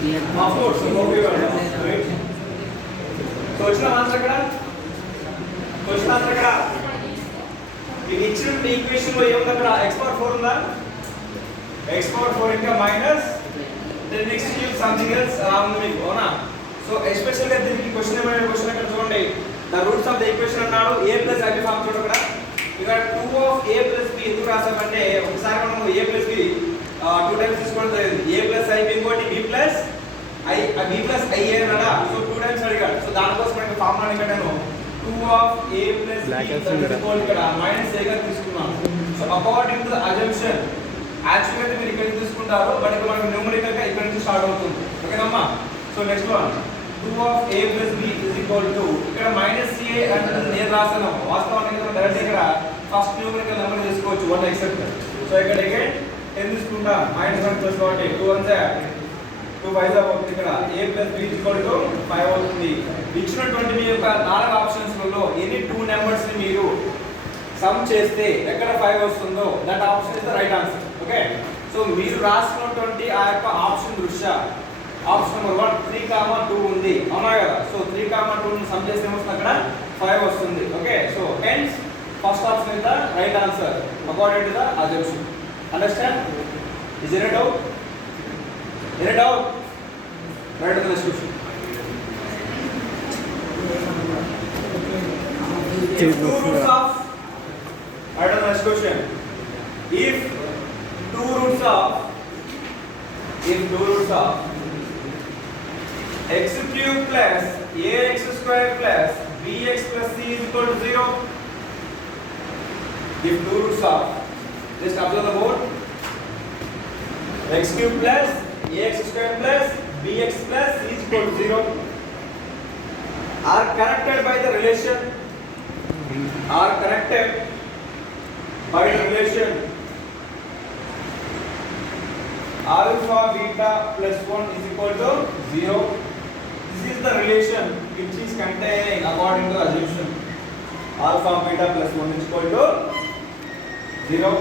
Of course, so hope you are right. So వచ్చిన ఆన్సర్ ఎక్కడ? Question answer ఎక్కడ? ఇది ఇచ్చిన ఈక్వేషన్ లో ఏముంది అక్కడ? x పవర్ 4 ఉందా? x పవర్ 4 ఇంకా minus then next you something else ఉంది మీకు అవునా? సో ఎస్పెషల్ గా దీనికి క్వశ్చన్ ఏమైనా క్వశ్చన్ ఇక్కడ చూడండి. the roots of the equation అన్నాడు a plus ib ఫార్మ్ చూడండి ఇక్కడ. ఇక్కడ 2 of a plus b ఎందుకు రాసామంటే ఒకసారి మనం a plus b 2 టైమ్స్ తీసుకోవడం జరిగింది. a plus ib ఇంకోటి b plus b plus i అన్నాడా? సో 2 టైమ్స్ అడిగాడు. సో దానికోసం మనకి ఫార్ములా ఇక్కడ నేను 2 of a plus b ఇక్కడ మైనస్ a గా తీసుకున్నాను. So according to the assumption actual గా మీరు ఇక్కడ తీసుకుంటారు, బట్ ఇక్కడ మనకి న్యూమరికల్ గా ఇక్కడ నుంచి స్టార్ట్ అవుతుంది. ఓకేనమ్మా? So next one 2 of a plus b is equal to ఇక్కడ మైనస్ a అంటే నేను రాసాను. వాస్తవానికి మనం డైరెక్ట్ ఇక్కడ ఫస్ట్ న్యూమరికల్ నెంబర్ తీసుకోవచ్చు 1 ఎక్సెప్ట్. సో ఇక్కడ అగైన్ 10 తీసుకుంటా -1 ప్లస్ 1 2 1 2 5 అవుతుంది. ఇక్కడ a plus b is equal to 5 అవుతుంది. ఇచ్చినటువంటి మీ యొక్క 4 ఆప్షన్స్ లలో ఎనీ 2 నెంబర్స్ ని మీరు సమ్ చేస్తే ఎక్కడ 5 వస్తుందో that option is the right answer. Okay? So మీరు రాసినటువంటి ఆ యొక్క ఆప్షన్ దృష్ట్యా ఆప్షన్ నెంబర్ 1 3, 2 ఉంది అవునా కదా? సో 3, 2 ని సమ్ చేస్తే ఏమొస్తుంది అక్కడ 5 వస్తుంది. Okay? So hence first option is the right answer according to the assumption. Understand? Is any doubt? Any doubt? Right to the next question. If two roots of right on the next question. If two roots of x cube plus ax square plus bx plus c is equal to 0. If two roots of, just observe the board, x cube plus ax square plus bx plus c is equal to 0 are connected by the relation alpha beta plus 1 is equal to 0. This is the relation which is contained according to the assumption. Alpha beta plus 1 is equal to 0.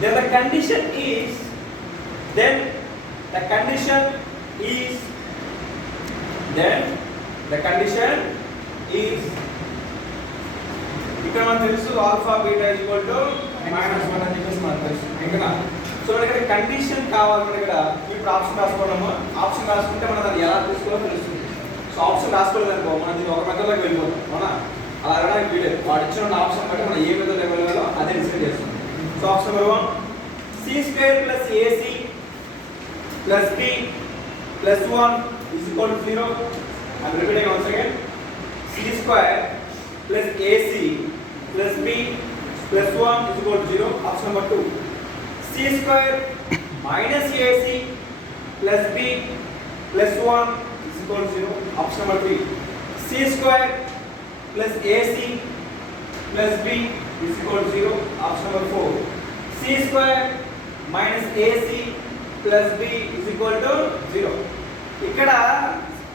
Then the condition is ఇక్కడ మనకు తెలుసు alpha beta equal to -1 అని చెప్పేసి మనకు తెలుసు. ఇంకా సో ఇక్కడ కండిషన్ కావాలంటే ఇక్కడ ఇప్పుడు ఆప్షన్ రాసుకోవడము. ఆప్షన్ రాసుకుంటే మనం దాన్ని ఎలా తీసుకోవాలో తెలుస్తుంది. సో ఆప్షన్ రాసుకోలేదు అనుకో మనం దీన్ని ఒక మెథడ్లోకి వెళ్ళిపోతాం అవునా? అలా అనడానికి వీలేదు. వాడు ఇచ్చిన ఆప్షన్ బట్టి మనం ఏ మెథడ్ వెళ్ళాలో అదే డిసైడ్ చేస్తాం. సో ఆప్షన్ నెంబర్ 1 c² + ac + b + 1 is equal to 0. I'm repeating once again. c² + ac + b + 1 is equal to 0. Option number 2 c² - ac + b + 1 is equal to 0. Option number 3 c² + ac + b is equal to 0. Option number 4 c² - ac + b is equal to 0. ఇక్కడ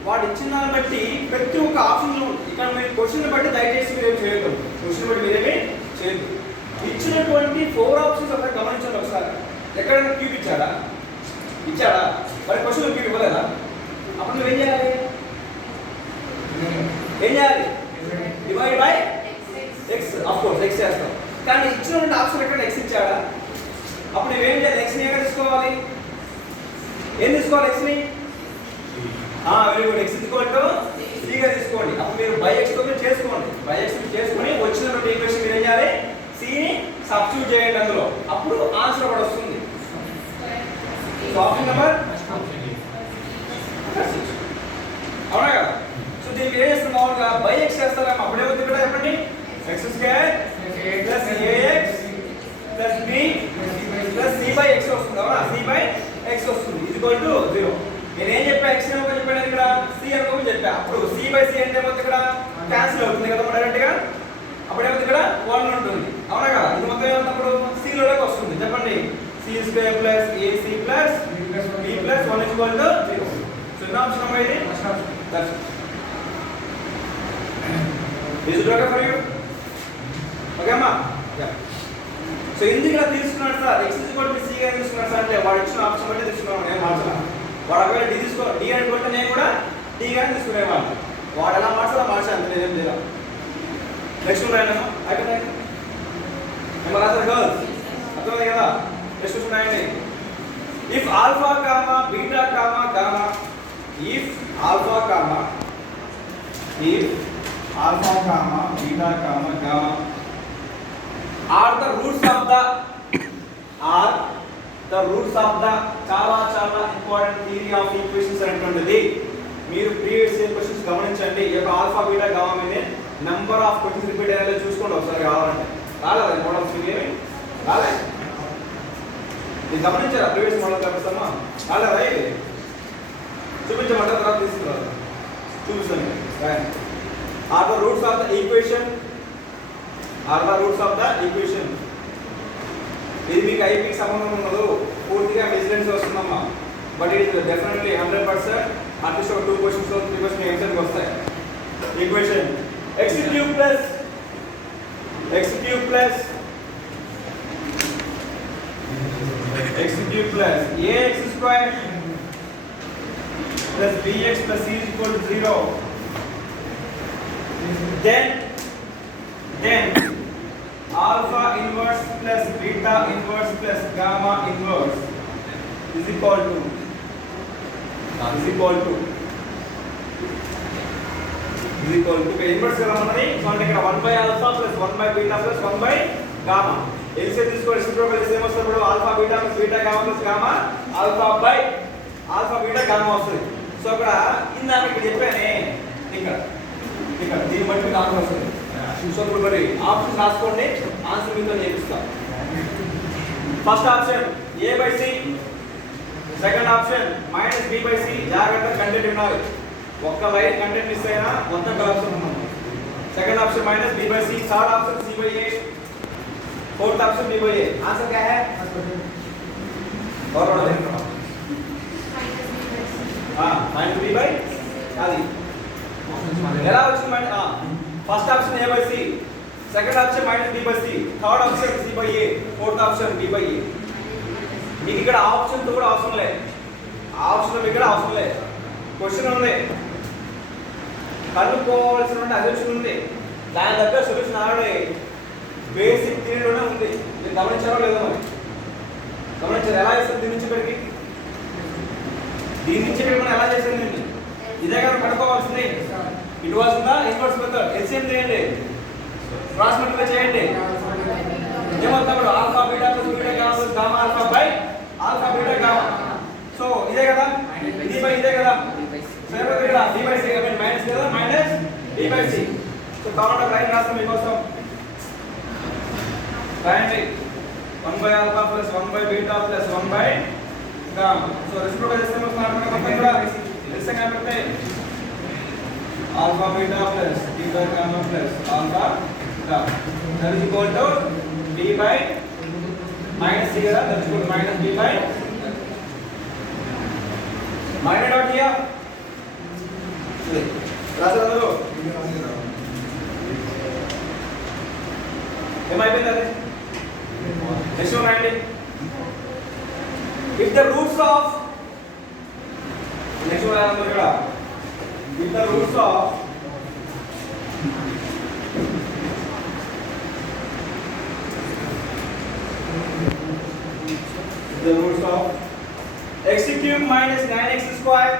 వాడు ఇచ్చిన దాన్ని బట్టి ప్రతి ఒక్క ఆప్షన్ ఇక్కడ మీరు క్వశ్చన్ బట్టి దయచేసి మీరు చేయొద్దు. క్వశ్చన్ బట్టి మీరేమి చేయొద్దు. ఇచ్చినటువంటి 4 ఆప్షన్స్ ఒకసారి గమనించండి. ఒకసారి ఎక్కడైనా క్యూబ్ ఇచ్చాడా? మరి క్వశ్చన్ క్యూబ్ ఇవ్వలేదా? అప్పుడు నువ్వు ఏం చేయాలి? Divide by X. Of course X చేస్తాం. కానీ ఇచ్చినటువంటి ఆప్షన్ ఎక్కడ ఎక్స్ ఇచ్చాడా? అప్పుడు నువ్వేం చేయాలి? ఎక్స్ని ఎక్కడ తీసుకోవాలి? ఏం తీసుకోవాలి? ఎక్స్ని very good. X equal to c గా తీసుకోండి. అప్పుడు మీరు బై ఎక్స్ తో చేసుకోండి. బై ఎక్స్ చేసుకొని వచ్చినటువంటి ఈక్వేషన్ మీరు ఏం చేయాలి? c ని సబ్స్టిట్యూట్ చేయండి అందులో. అప్పుడు ఆన్సర్ కూడా వస్తుంది. సో ఆప్షన్ నెంబర్ అవునా కదా? సో దీనికి ఏం చేస్తాం? మామూలుగా బై ఎక్స్ చేస్తారా? అప్పుడేమవుతుంది ఇక్కడ చెప్పండి? x² + ax + b + c/x వస్తుంది అవునా? c/x వస్తుంది is equal to 0. నేనేం చెప్పా? x ని ఒక చెప్పాను ఇక్కడ, c అనుకోమని చెప్పా. అప్పుడు c/c అంటే ఏమవుతుంది? ఇక్కడ క్యాన్సిల్ అవుతుంది కదా డైరెక్ట్ గా. అప్పుడు ఏమవుతుంది? ఇక్కడ 1 ఉంటుంది అవునా కదా? ఇది మొత్తం ఏమవుతుంది? అప్పుడు c లోకి వస్తుంది. చెప్పండి c² + ac + b + 1 is equal to 0. సో నా ఆప్షన్ నెంబర్ ఇది that's it. Is okay for you? Okay అమ్మా? యా. సో ఎందుకు ఇలా తీసుకున్నాడు సార్? x = c గా తీసుకున్నాడు సార్ అంటే వాడు ఇచ్చిన ఆప్షన్ బట్టి తీసుకున్నాను. నేను మార్చాలా? వాడు ఒకవేళ డి తీసుకో డి అనుకుంటే నేను కూడా డి గానే తీసుకునేవాడిని. వాడు ఎలా మార్చాలో మార్చాను, నేనేం లేదా. నెక్స్ట్ రాయను అయిపోయింది. నెంబర్ రాసారు గర్ల్స్, అర్థమైంది కదా. నెక్స్ట్ క్వశ్చన్ రాయండి. If alpha comma beta comma gamma if alpha comma beta comma gamma are the roots of the చాలా చాలా ఇంపార్టెంట్ థియరీ ఆఫ్ ఈక్వేషన్స్ అనేటువంటిది. మీరు ప్రీవియస్ ఇయర్ క్వశ్చన్స్ గమనించండి. ఈ యొక్క ఆల్ఫా బీటా గామా మీద నెంబర్ ఆఫ్ క్వశ్చన్స్ రిపీట్ అయ్యేలా చూసుకోండి ఒకసారి కావాలంటే. రాలేదు మోడల్స్ ఏమి రాలేదు, ఇది గమనించారా? ప్రీవియస్ మోడల్ కనిపిస్తామా? రాలేదా? ఇది చూపించమంటే తర్వాత తీసుకురాదు, చూపిస్తాను. Are the roots of the equation ఇది మీకు ఐపీకి సంబంధం ఉండదు, పూర్తిగా మెజరెన్స్ వస్తుందమ్మా. But it is definitely 100% at least ఒక 2 క్వశ్చన్స్ 3 క్వశ్చన్స్ ఎగ్జామ్కి వస్తాయి. Equation x cube plus ax square plus bx plus c is equal to 0. Then alpha inverse plus beta inverse plus gamma inverse is equal to inverse ఎలా ఉన్నది? సో అంటే ఇక్కడ 1 by alpha plus 1 by beta plus 1 by gamma. LCM తీసుకోవాలి, reciprocal same వస్తున్నప్పుడు alpha beta plus beta gamma plus gamma alpha by alpha beta gamma వస్తుంది. సో అక్కడ ఇందాక ఇక్కడ చెప్పానే, ఇక్కడ దీన్ని బట్టి మీకు ఆన్సర్ వస్తుంది. సో ఇప్పుడు మరి ఆప్షన్ రాసుకోండి, ఆన్సర్ మీతో నేర్పిస్తాం. First option a/c, second option -b/c. జాగ్రత్త కంటెంట్ వినాలి, ఒక్క లైన్ కంటెంట్ మిస్ అయినా మొత్తం కలెక్షన్ ఉన్నాం. Second option -b/c, third option c/a, fourth option b by a. Answer क्या है? और हां माइनस b by అది ఎలా వచ్చింది? First option a by c, second option -b by c, third option c by a, fourth option b by a. మీకు ఇక్కడ ఆప్షన్ తో కూడా అవసరం లేదు, ఆప్షన్ ఇక్కడ అవసరం లేదు. క్వశ్చన్ ఉంది, కనుక్కోవాల్సిన అసెప్షన్ ఉంది, దాని దగ్గర సొల్యూషన్ ఆల్రెడీ బేసిక్ థియరీలోనే ఉంది. మీరు గమనించారో లేదో మరి గమనించారు. ఎలా చేస్తారు దీని నుంచి ఇక్కడికి, దీని నుంచి ఇక్కడ మనం ఎలా చేసాం దీన్ని? ఇదే కదా కనుక్కోవాల్సింది. It was the inverse method. LCM చేయండి, క్రాస్ మల్టిప్లై చేయండి, ఏమవుతాడు? Alpha beta plus beta gamma plus gamma alpha by alpha beta gamma. So ఇదే కదా, ఇది బై ఇదే కదా. సో ఇక్కడ b by c కాబట్టి మైనస్ కదా, minus b by c. So common line రాస్తాం మీకోసం. రాయండి 1 by alpha plus 1 by beta plus 1 by gamma. So reciprocal చేస్తే మనకు మొత్తం కూడా నిశ్చయంగా పెడితే alpha beta plus beta gamma plus alpha gamma that is equal to b by minus c కదా, that is equal to minus b by minus dot here. రాసారు అందరూ? ఏమైపోయింది అది? నెక్స్ట్ వన్ రాయండి. if the roots of next one రాయండి ఇక్కడ. if the roots of x cube minus 9x square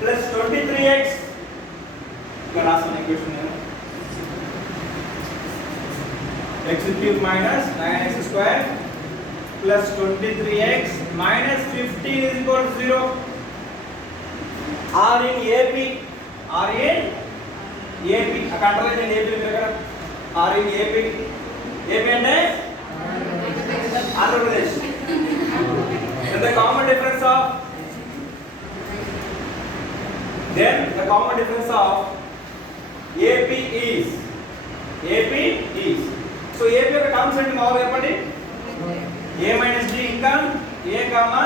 plus 23x ఇక్కడ రాసిన ఈక్వేషన్ నేను x cube minus 9x square plus 23x minus 15 is equal to 0. R in AP అక్కడ అంటే AP దగ్గర R in AP అంటే Andhra Pradesh. And the common difference of AP is so AP యొక్క టర్మ్స్ ఏంటి మామూలుగా చెప్పండి? a minus d ఇంకా a comma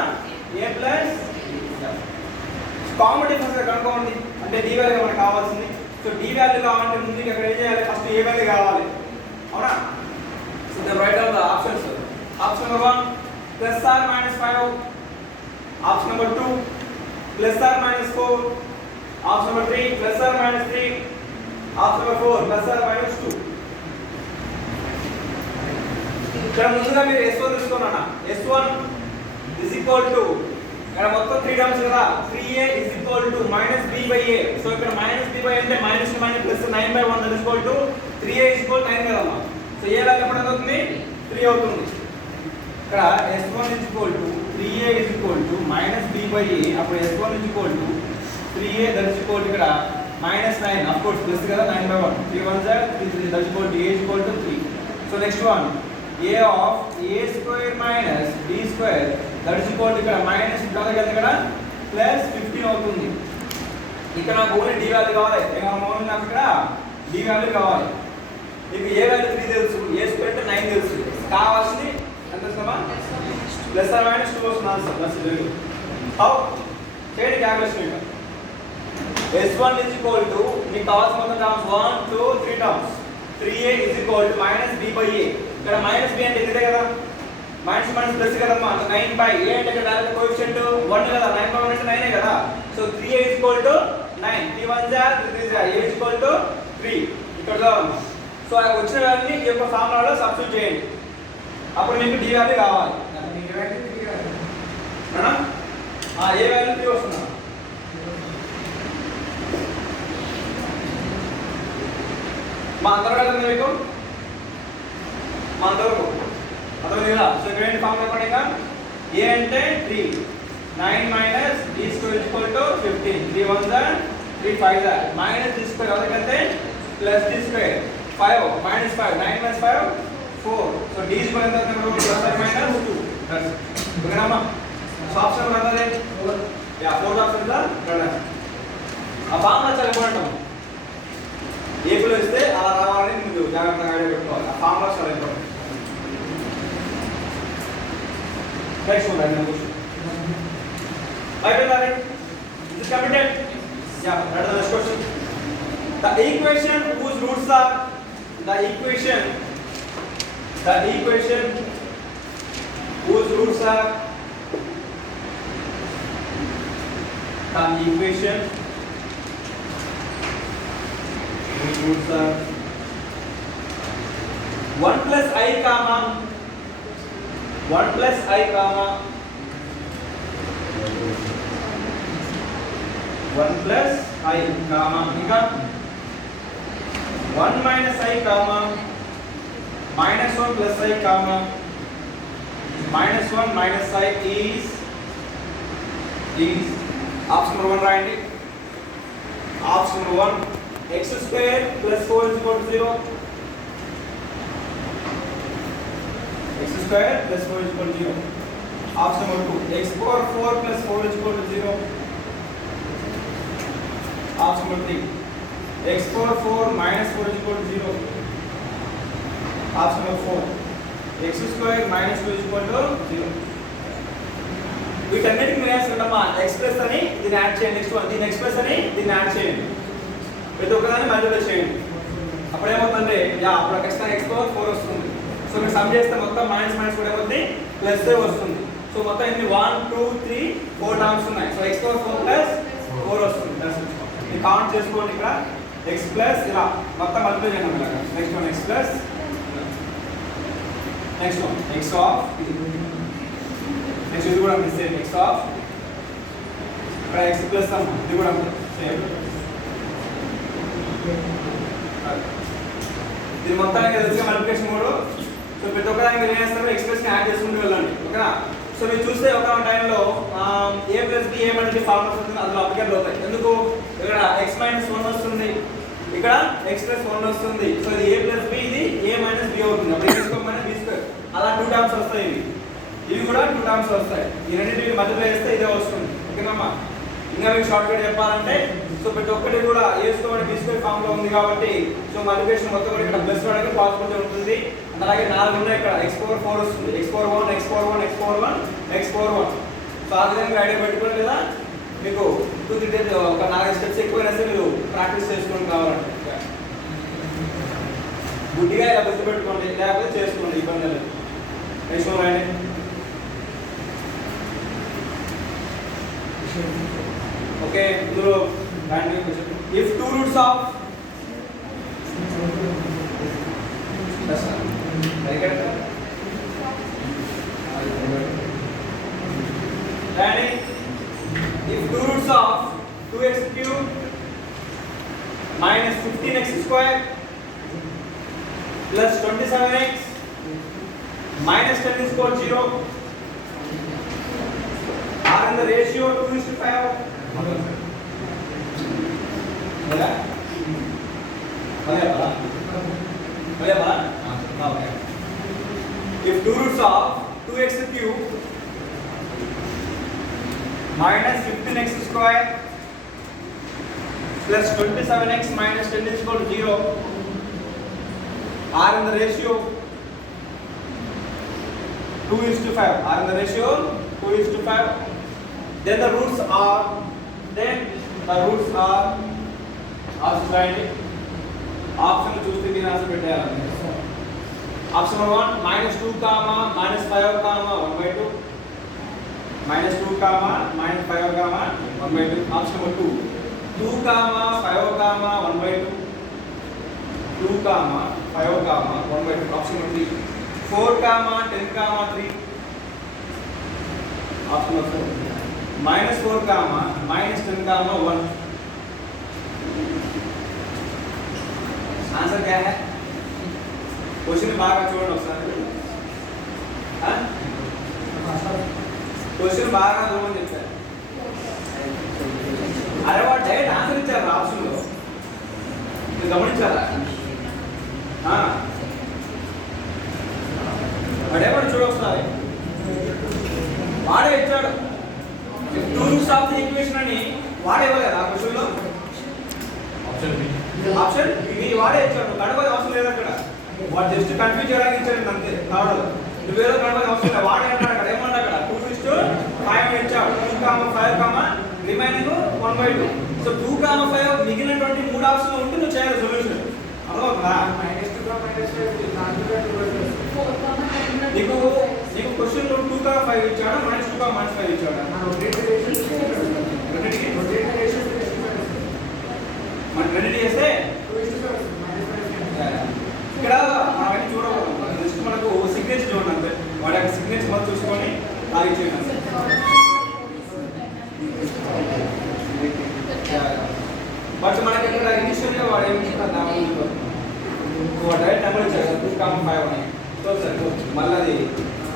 a plus common difference కనుక్కోండి. అంటే d వాల్యూ మనకు కావాల్సింది. సో d వాల్యూ కావాలంటే ముందు ఇక్కడ ఏం చేయాలి? ఫస్ట్ a వాల్యూ కావాలి, అవునా? So then write down the options. Option number 1 plus or minus 5, option number 2 plus or minus 4, option number 3 plus or minus 3, option number 4 plus or minus 2. ఇక్కడ ముందుగా మీరు S1 తీసుకున్నానా, S1 is equal to ఇక్కడ మొత్తం 3 టర్మ్స్ కదా, 3a is equal to minus b by a. So ఇక్కడ minus b by a అంటే minus to minus plus 9/1 that is equal to 3a is equal to 9 కదమ్మా. సో a వాల్యూ ఎప్పుడు అవుతుంది, 3 అవుతుంది. ఇక్కడ S1 is equal to 3a is equal to minus b by a. అప్పుడు S1 is equal to 3a that is equal to ఇక్కడ minus 9 of course plus కదా, 9/1. 3 1s are 3 that is equal to a is equal to 3. So next one, a of a square minus b square that is equal to ఇక్కడ మైనస్ ఇక్కడ ప్లస్ 15 అవుతుంది. ఇక్కడ నాకు only d value కావాలి, ఓన్లీ నాకు ఇక్కడ d వాల్యూ కావాలి. మీకు a వాల్యూ 3 తెలుసు, a స్క్వేర్ అంటే 9 తెలుసు, కావాల్సింది ఎంత వస్తుందా ప్లస్ ఆర్ మైనస్ 2 వస్తుంది ఆన్సర్. ప్లస్ హౌ చేయండి క్యాల్కులేషన్. ఇక్కడ S1 is equal to మీకు కావాల్సిన మొత్తం టర్మ్స్ 1 2 3 terms. 3a is equal to minus b by a. ఇక్కడ మైనస్ b అంటే ఇదే కదా, మైనస్ మైనస్ ప్లస్ కదమ్మా. 9 బై a అంటే ఇక్కడ డైరెక్ట్ కోఎఫిషియంట్ 1 కదా, 9/1 అంటే 9 కదా. So 3a is equal to 9, 3 1s are 3 3s are, a is equal to 3 ఇక్కడ చూడండి. సో ఆ వచ్చిన వాల్యూని ఈ యొక్క ఫార్ములాలో సబ్స్టిట్యూట్ చేయండి, అప్పుడు మీకు d వాల్యూ కావాలి. అన్నా a వాల్యూ 3 వస్తుంది. మా అంతర్గతం మీకు మా అంతవరకు అర్థం కదా. సో ఇక్కడ ఏంటి ఫార్ములా చెప్పండి. ఇంకా a అంటే 3, 9 minus d square is equal to 15, 3 1s are 3 5s are minus d square ఎవరికంటే plus d square 5 minus 5, 9 minus 5 4. So d square ఎంత అవుతుంది, ప్లస్ ఆర్ మైనస్ 2. దట్స్ ఓకేనా. సో ఆప్షన్ నెంబర్ ఎంత అది, yeah 4 option is the uh formula చాలా important. A plus ఇస్తే అలా రావాలని మీరు జాగ్రత్తగా ఐడియా పెట్టుకోవాలి. ఆ ఫార్ములా చాలా important. Next one, I will Right, Darren? Is it committed? Yeah, that is the next question. The equation whose roots are the equation whose roots are whose roots are 1 plus I comma 1 plus I comma 1 plus I comma ఇంకా 1 minus I comma minus 1 plus I comma minus 1 minus I is option number 1 రాయండి. option number 1 x square plus 4 is equal to 0. x square plus 4 is equal to 0. Option number 2 x power 4 plus 4 is equal to 0. Option number 3 x power 4 minus 4 is equal to 0. Option number 4 x square minus 2 is equal to 0. వీటన్నిటికి మీరు వేసుకుంటామా ఎక్స్ప్రెస్ అని దీన్ని యాడ్ చేయండి. Next one దీన్ని ఎక్స్ప్రెస్ అని దీన్ని యాడ్ చేయండి. ప్రతి ఒక్కదాన్ని మల్టిప్లై చేయండి. అప్పుడు ఏమవుతుందంటే అప్పుడు ఖచ్చితంగా x పవర్ 4 వస్తుంది. సో మీరు సమ్ చేస్తే మొత్తం మైనస్ మైనస్ కూడా ఏమవుతుంది ప్లస్ వస్తుంది. సో మొత్తం ఎన్ని 1 2 3 4 టర్మ్స్ ఉన్నాయి. సో x పవర్ 4 ప్లస్ 4 వస్తుంది. మీరు కౌంట్ చేసుకోండి. ఇక్కడ x ప్లస్ ఇలా మొత్తం మల్టిప్లై చేయండి. ఇలాగా next one x plus next one x of next ఇది కూడా మిస్ చేయండి. x ఆఫ్ ఇక్కడ x ప్లస్ ఇది కూడా సేమ్. ఇది మొత్తానికి తెలుసుగా మల్టిప్లికేషన్ మోడ్. సో ప్రతి ఒక్కదానికి మీరు ఏం చేస్తారు ఎక్స్ప్రెస్ని యాడ్ చేసుకుంటూ వెళ్ళండి. ఓకేనా. సో మీరు చూస్తే ఒక టైంలో a ప్లస్ b a అనేది ఫార్ములాస్ వస్తుంది, అందులో అప్లికేబుల్ అవుతాయి. ఎందుకు ఇక్కడ x మైనస్ 1 వస్తుంది, ఇక్కడ x ప్లస్ 1 వస్తుంది. సో ఇది a ప్లస్ b, ఇది a మైనస్ b అవుతుంది. అప్పుడు a square minus b square అలా 2 టర్మ్స్ వస్తాయి. ఇవి కూడా 2 టర్మ్స్ వస్తాయి. ఈ రెండింటిని మల్టిప్లై చేస్తే ఇదే వస్తుంది. ఓకేనమ్మా. ఇంకా మీకు షార్ట్ కట్ చెప్పాలంటే సో ప్రతి ఒక్కటి కూడా a square b square form లో ఉంది కాబట్టి సో మల్టిప్లికేషన్ మొత్తం కూడా ఇక్కడ ప్లస్ చేయడానికి పాసిబిలిటీ ఉంటుంది. అలాగే 4 ఉన్నాయి. ఇక్కడ x పవర్ 4 వస్తుంది, x power 1 x power 1 x power 1 x power 1. సో ఆ విధంగా ఐడియా పెట్టుకోండి. లేదా మీకు 2 3 డేస్ ఒక 4 స్టెప్స్ ఎక్కువైనా సరే మీరు ప్రాక్టీస్ చేసుకోండి. కావాలంటే గుడ్డిగా ఇలా గుర్తుపెట్టుకోండి, లేకపోతే చేసుకోండి, ఇబ్బంది లేదు. నెక్స్ట్ వన్ రాయండి. ఓకే ఇందులో రాయండి. ఇఫ్ టూ రూట్స్ ఆఫ్ రాయండి. If two roots of 2x cube minus 15x square plus 27x minus 10 is equal to 0 are in the ratio 2:5. Hola? Hola? Okay. If two roots of 2x cube minus 15x square plus 27x minus 10 is equal to 0 are in the ratio 2:5. Are in the ratio 2:5. Then the roots are option option చూస్తే మీరు ఆన్సర్ పెట్టాలి. ఆప్షన్ 1 -2, -5, 1/2 -2, -5, 1/2. ఆప్షన్ 2 2, 5, 1/2 2, 5, 1/2. ఆప్షన్ 3 4, 10, 3. ఆప్షన్ 4 -4, -10, 1. आंसर क्या है? क्वेश्चन बाहर छोड़ो sir. Question बाहर दो చెప్తా. అరే వాడు డైరెక్ట్ ఆన్సర్ ఇచ్చారు ఆప్షన్ లో. మీరు గమనించారా? వాడేవాడు చూడొస్తాయి. వాడే ఇచ్చాడు. Two roots of the equation అని వాడే ఇవ్వలేదు ఆ క్వశ్చన్ లో. ఆప్షన్ బి వాడే ఇచ్చాడు. కడపది అవసరం లేదు అక్కడ. వాడు జస్ట్ కన్ఫ్యూజ్ చేయడానికి ఇచ్చాడు అంతే. కావడం నువ్వేదో కడపది అవసరం లేదు. వాడే అన్నాడు అక్కడ. ఏమన్నా అక్కడ 2:5 ఇచ్చాడు. 2, 5, రిమైనింగ్ 1/2. సో 2, 5 మిగిలినటువంటి మూడు ఆప్షన్లు ఉంటే నువ్వు చేయాలి సొల్యూషన్. అర్థమవుతుందా? నీకు క్వశ్చన్ లో 2, 5 ఇచ్చాడు. -2, -5 ఇచ్చాడు. మన రెడీ చేస్తే ఇక్కడ మనకి చూడకూడదు. జస్ట్ మనకు సిగ్నేచర్ చూడండి అంతే. వాడి యొక్క సిగ్నేచర్ మనం చూసుకొని రాయించేయండి అంతే. బట్ మనకి ఇక్కడ ఇనిషియల్గా వాడు ఏమి ఇచ్చాడు? డైరెక్ట్ నెంబర్ ఇచ్చాడు 2, 5 అని. సో సార్ మళ్ళీ అది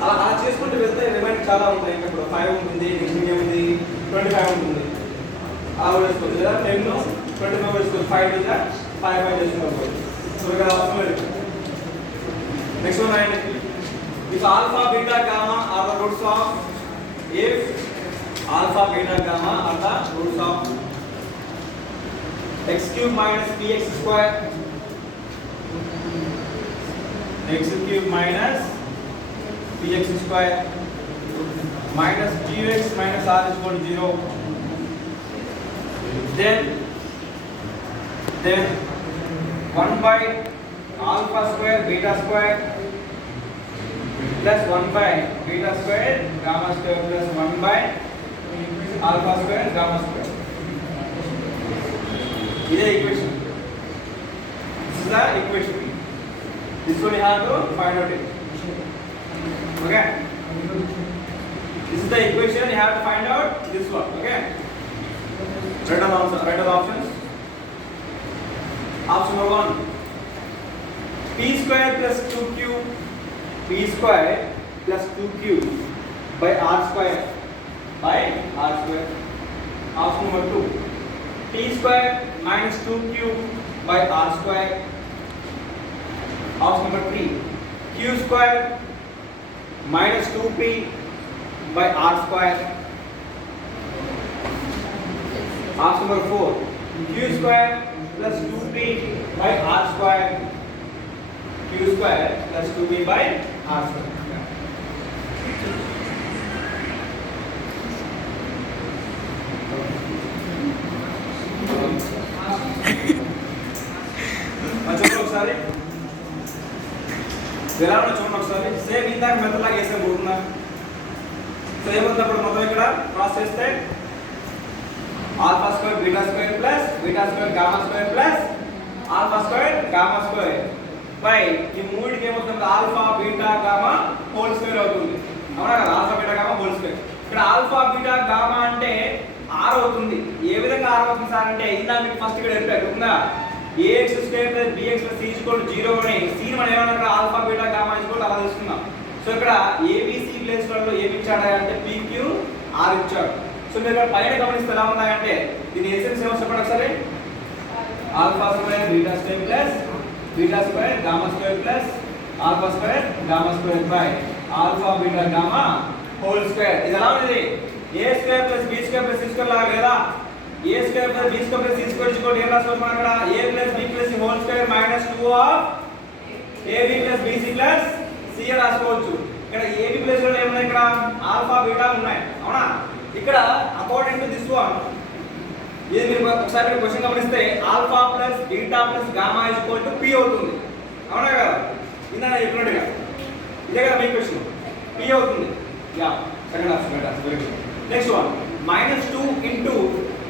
అలా చేసుకుంటూ వెళ్తే రిమైండ్ చాలా ఉంటాయి. ఇంకా ఇప్పుడు 5 ఉంటుంది, నెక్స్ట్ ఏముంది 25 ఉంటుంది. అలా వేసుకోవచ్చు లేదా 10 25 వేసుకోవచ్చు. 5 లేదా 5 చేసుకోవచ్చు. సో ఇక్కడ అవసరం లేదు. నెక్స్ట్ వన్ రాయండి. If alpha beta gamma are the roots of if alpha beta gamma are the roots of x³ minus px square x³ minus px square minus qx minus r is equal to 0. Then 1 by alpha square beta square plus 1 by beta square gamma square plus 1 by alpha square gamma square. This is the equation. This is the equation. This one you have to find out it. Okay. This is the equation. You have to find out this one. Okay. Write down the options. Option number 1. P square plus 2q. P square plus 2q by r square. By r square. Option number 2. P square minus 2q by r square. Option number 3. Q square minus 2p by r square. Option number 4. Q square plus 2p by r square. Q square plus 2p by r square. చూడండి ఒకసారి. సేమ్ ఇందాక మెథడ్లాగా వేసాం పోతున్నా. సో ఏమవుతున్నప్పుడు మొత్తం ఇక్కడ క్రాస్ చేస్తే alpha square beta square plus beta square gamma square plus alpha square gamma square by ఈ మూడికి ఏమవుతుంది alpha beta gamma whole square అవుతుంది. అవునా కదా? Alpha beta gamma whole square. ఇక్కడ ఆల్ఫా బీటా గామా అంటే r అవుతుంది. ఏ విధంగా r అవుతుంది సార్ అంటే ఇందా మీకు ఫస్ట్ ఇక్కడ చెప్పారు ఉందా ax square plus bx plus c 0 అని c మనం ఏమన్నా ఇక్కడ ఆల్ఫా బీటా గామా అలా తీసుకున్నాం. సో ఇక్కడ abc ప్లేస్ లో ఏమి ఇచ్చాడు అంటే pq r ఇచ్చాడు. సో మీరు ఇక్కడ పైన గమనిస్తే ఎలా ఉన్నాయంటే దీని ఎసెన్స్ ఏమో చెప్పండి ఒకసారి. Alpha square beta square plus beta square gamma square plus alpha square gamma square by alpha beta gamma whole square. ఇది ఎలా ఉంది? a square plus b square plus c square లాగా లేదా? a square plus b square plus c square equal ఏం రాసుకోవచ్చు మనం ఇక్కడ a plus b plus c whole square minus 2 of ab plus bc plus c రాసుకోవచ్చు. ఇక్కడ ab plus లో ఏమున్నాయి? ఇక్కడ ఆల్ఫా బీటా ఉన్నాయి. అవునా? ఇక్కడ అకార్డింగ్ టు దిస్ వన్ ఇది మీరు ఒకసారి క్వశ్చన్ గమనిస్తే alpha plus beta plus gamma equal to p అవుతుంది. అవునా కదా? ఇందా చెప్పినట్టుగా ఇదే కదా మీ క్వశ్చన్ p అవుతుంది. Yeah second option very good. Next one -2 into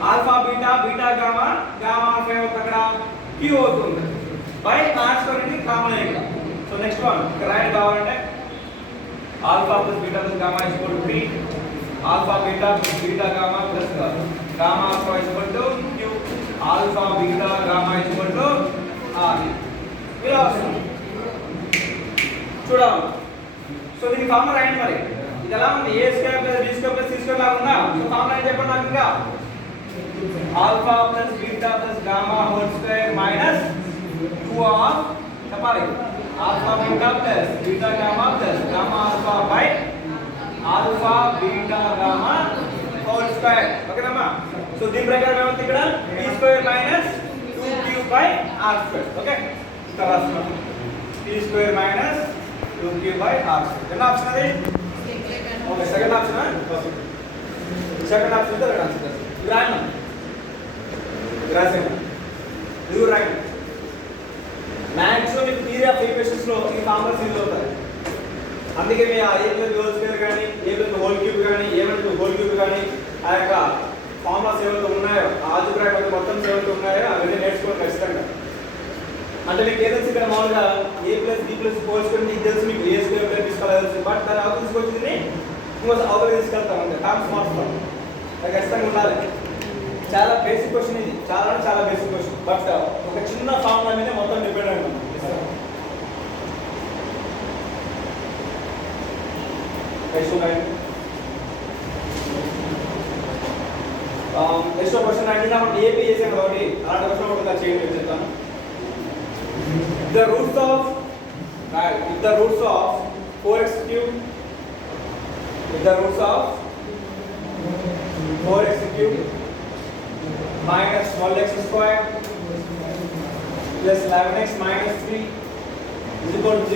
alpha beta beta gamma gamma alpha అక్కడ q అవుతుంది బై r స్క్వేర్ ఇది కామన్ ఇక్కడ. సో నెక్స్ట్ వన్ ఇక్కడ రాయడం కావాలంటే alpha plus beta plus gamma equal to p alpha beta plus beta gamma plus gamma alpha equal to q alpha beta gamma equal to r ఇలా వస్తుంది చూడండి. సో దీనికి కామన్ రాయండి మరి. ఇది ఎలా ఉంది? a square plus b square plus c square లాగా ఉందా? సో కామన్ రాయండి చెప్పండి నాకు. ఇంకా alpha plus beta plus gamma whole square minus 2 of చెప్పాలి alpha beta plus beta gamma plus gamma alpha by alpha beta gamma whole square. ఓకేనమ్మా? So దీని ప్రకారం ఏమవుతుంది ఇక్కడ p square minus 2q by r square. Okay ఇక్కడ రాస్తున్నాం p square minus 2q by r square. ఎన్న option అది? Okay second option. Second option తో ఆన్సర్ రాయను రాసేను ఇది రాయను. మ్యాక్సిమం మీకు థియరీ ఆఫ్ ఈక్వేషన్స్ లో ఈ ఫార్ములాస్ యూజ్ అవుతాయి. అందుకే మీ a plus b whole square కానీ a ప్లస్ హోల్ క్యూబ్ కానీ a మైనస్ హోల్ క్యూబ్ కానీ ఆ యొక్క ఫార్ములాస్ ఏవైతే ఉన్నాయో ఆల్జీబ్రా మొత్తం ఏవైతే ఉన్నాయో అవన్నీ నేర్చుకోవాలి ఖచ్చితంగా. అంటే మీకు ఏదైనా ఇక్కడ మామూలుగా a plus b plus whole square మీకు తెలుసు, మీకు a స్క్వేర్ ప్లస్ తీసుకోవాలి. బట్ దాని అవతల తీసుకొచ్చింది ఇంకో అవతల తీసుకెళ్తాం అంటే టర్మ్స్ మార్చుకోవాలి. అది ఖచ్చితంగా ఉండాలి. చాలా బేసిక్ క్వశ్చన్ ఇది, చాలా బేసిక్ క్వశ్చన్. బట్ ఒక చిన్న ఫార్ములా మీద మొత్తం డిపెండ్ అయి ఉంటుంది. నెక్స్ట్ క్వశ్చన్ అంటే మనం ఏపీ చేసాం కాబట్టి అలాంటి క్వశ్చన్ ఒకటి చేయండి చెప్తాను. The roots of 4x cube minus 12x square plus 11x minus 3 is equal to 0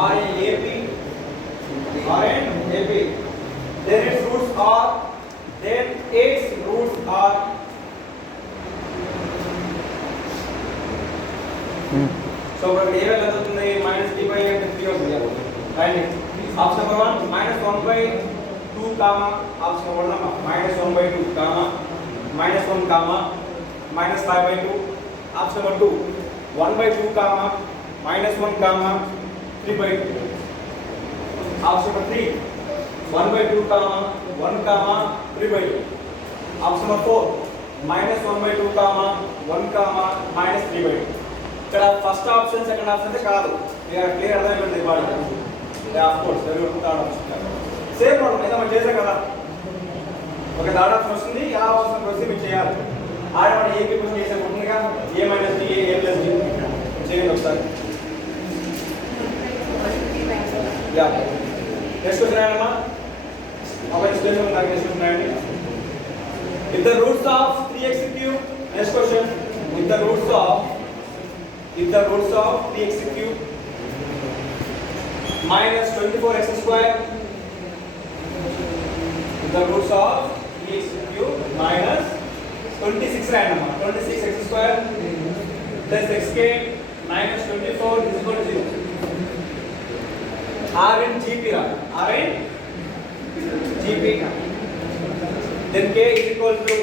are in AP. Then its roots are so what we have done is minus d by and 3 of the right. Option number 1 minus 1 by 2 comma option number 1 minus 1 by 2 comma minus 1 comma minus 5 by 2. Option number 2 1 by 2 comma minus 1 comma 3 by 2. Option number 3 1 by 2 comma 1 comma 3 by 2. Option number 4 minus 1 by 2 comma 1 comma minus 3 by 2. ఇక్కడ first option second option కాదు, క్లియర్ అర్థమైపోయింది body. Of course third option same problem అయితే మనం చేసాం కదా. ఒక third option వస్తుంది, ఎలా వస్తుంది వస్తే మీరు చేయాలి. ఆడే మనం ఏపీ క్వశ్చన్ చేసాం ఉంటుందిగా A minus D A plus D చేయండి ఒకసారి. నెక్స్ట్ క్వశ్చన్ రాయమ్మా. ఒక ఎక్స్ప్లెనేషన్ నాకు నెక్స్ట్ క్వశ్చన్ రాయండి. If the roots of 3x cube next question with the roots of if the roots of 3x cube minus 24x square, if the roots of 3x cube minus 26 random 26x square plus xk minus 24 is equal to 0. R and GP రా R and GP then K is equal to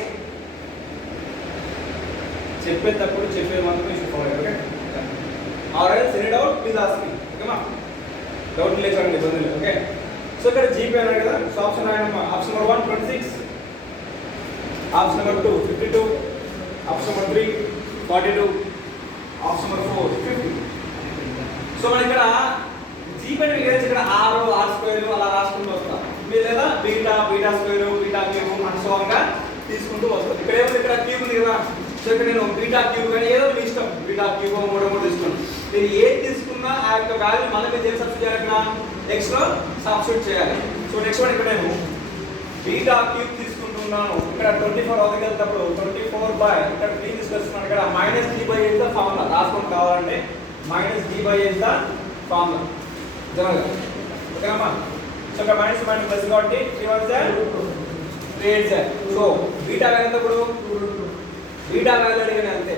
చెప్పేటప్పుడు చెప్పే మాత్రమే follow okay or else any doubt please ask me okay ma doubt లేచండి ఇబ్బంది లేదు okay so ఇక్కడ GP అన్నారు కదా సో ఆప్షన్ రాయనమ్మా option number 1 26 option number 2 52 option number 3 42 option number 4 50 so మనం ఇక్కడ G పైన వేసి ఇక్కడ R R స్క్వేర్ అలా రాసుకుంటూ వస్తాం మీరు లేదా beta beta square beta cube మన సోంగా తీసుకుంటూ వస్తాం ఇక్కడ ఏమో ఇక్కడ క్యూబ్ ఉంది కదా సో ఇక్కడ నేను బీటా క్యూబ్ కానీ ఏదో మీ ఇష్టం బీటా క్యూబ్ మూడు తీసుకోండి మీరు ఏది తీసుకున్నా ఆ యొక్క వాల్యూ మనం ఏం సబ్స్టిట్యూట్ చేయాలి ఇక్కడ x లో సబ్స్టిట్యూట్ చేయాలి సో నెక్స్ట్ వన్ ఇక్కడ నేను బీటా క్యూబ్ తీసుకుంటున్నాను ఇక్కడ 24 అవగలిగేటప్పుడు 24 బై ఇక్కడ 3 తీసుకొస్తున్నాను ఇక్కడ -d/a ఇస్ ద ఫార్ములా రాసుకోండి కావాలంటే -d/a ఇస్ ద ఫార్ములా జనరల్గా ఓకేనమ్మా సో ఇక్కడ మైనస్ మైనస్ ప్లస్ కాబట్టి 3 1 3 8 సో బీటా వాల్యూప్పుడు బీటా వాల్యూ అడిగిన అంతే